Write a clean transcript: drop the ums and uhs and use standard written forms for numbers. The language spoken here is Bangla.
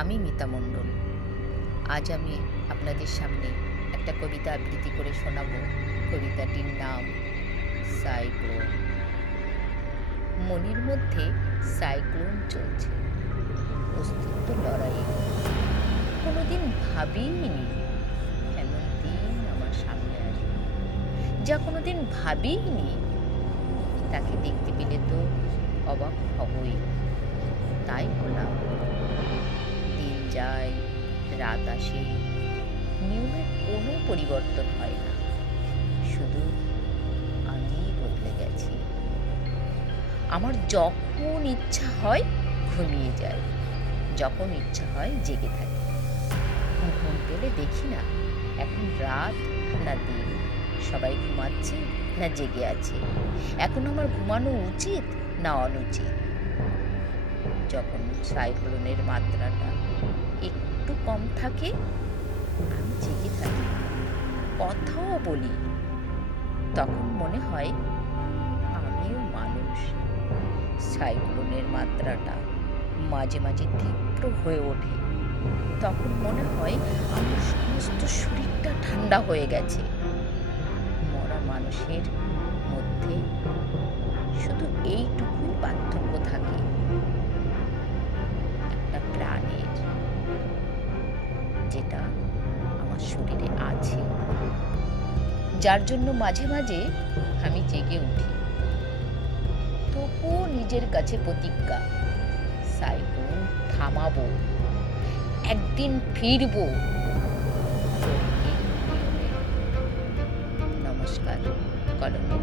আমি মিতা মণ্ডল। আজ আমি আপনাদের সামনে একটা কবিতা আবৃত্তি করে শোনাবো। কবিতাটির নাম সাইক্লোন। মনের মধ্যে সাইক্লোন চলছে, অস্তিত্ব লড়াইয়ে। কোনোদিন ভাবিনি এমন দিন আমার সামনে আসবে। যা কোনোদিন ভাবিনি তাকে দেখতে পেলে তো অবাক হবই। তাই হলাম। দিন যায়, রাত আসে, নিয়মের কোনো পরিবর্তন হয় না, শুধু আমিই বদলে গেছি। আমার যখন ইচ্ছা হয় ঘুমিয়ে যাই, যখন ইচ্ছা হয় জেগে থাকি। ঘুম পেলে দেখি না এখন রাত না দিন, সবাই ঘুমাচ্ছে না জেগে আছে, এখন আমার ঘুমানো উচিত না অনুচিত। যখন সাইক্লোনের মাত্রাটা একটু কম থাকে আমি জেগে থাকি, কথাও বলি। তখন মনে হয় আমিও মানুষ। সাইক্লোনের মাত্রাটা মাঝে মাঝে তীব্র হয়ে ওঠে, তখন মনে হয় আমার সমস্ত শরীরটা ঠান্ডা হয়ে গেছে। মরা মানুষের মধ্যে শুধু এইটুকুই পার্থক্য থাকে, একটা প্রাণের, যেটা আমার শরীরে আছে, যার জন্য মাঝে মাঝে আমি জেগে উঠি। তবুও নিজের কাছে প্রতিজ্ঞা, সাইক্লোন থামাবো, একদিন ফিরবো প্রকৃতির নিয়মে। নমস্কার। কলমে